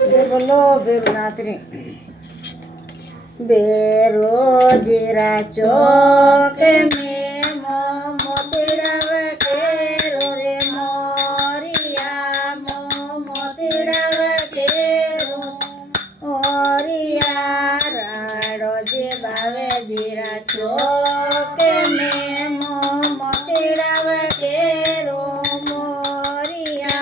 जय बोलो भैरवनाथ रे। बेरोजीरा चौक में मोतीड़व केरो रे मोरिया मोतीड़व केरो मोरिया राड़ो जे बावे जीरा चौक में मोतीड़व केरो मोरिया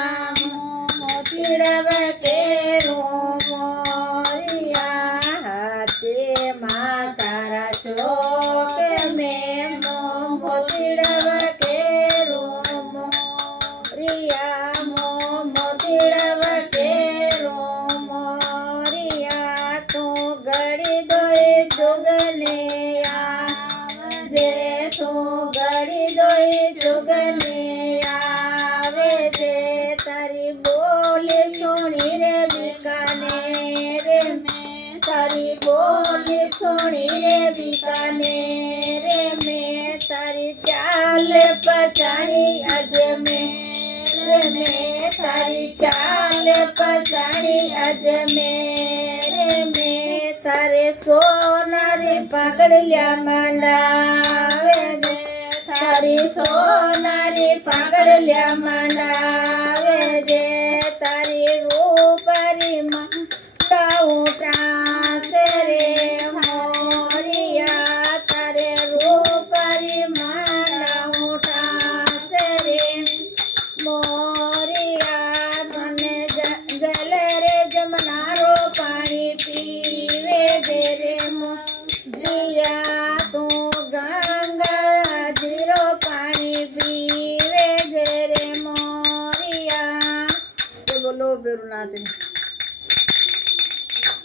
मोतीड़व केरो मोरिया हाथे मातारा चौक में मोतीड़व केरो मोरिया मोतीड़व केरो मोरिया तू गड़ी दोए जुगने आवे तू गड़ी दोए जुगने आवे जे तारी बोले सोनी रे बीकानेर में तारी बोले सोनी रे बीकानेर में तारी चाल पछाड़ी अजमेर में तारी चाल पछाड़ी अजमेर में तारे सोनारी पकड़ल्या मंडावे दे तारी सोनारी पकड़ल्या मंडावे दे तारी रूपरी मंडाऊ ट्रांसे रे मोरिया तारे रूपरी मंडाऊ ट्रांसे रे मोरिया मने जल रे जमनारो पानी पीवे दे रे मोरिया तू गंगा जीरो पानी पीवे दे रे मोरिया। बोलो भैरवनाथ।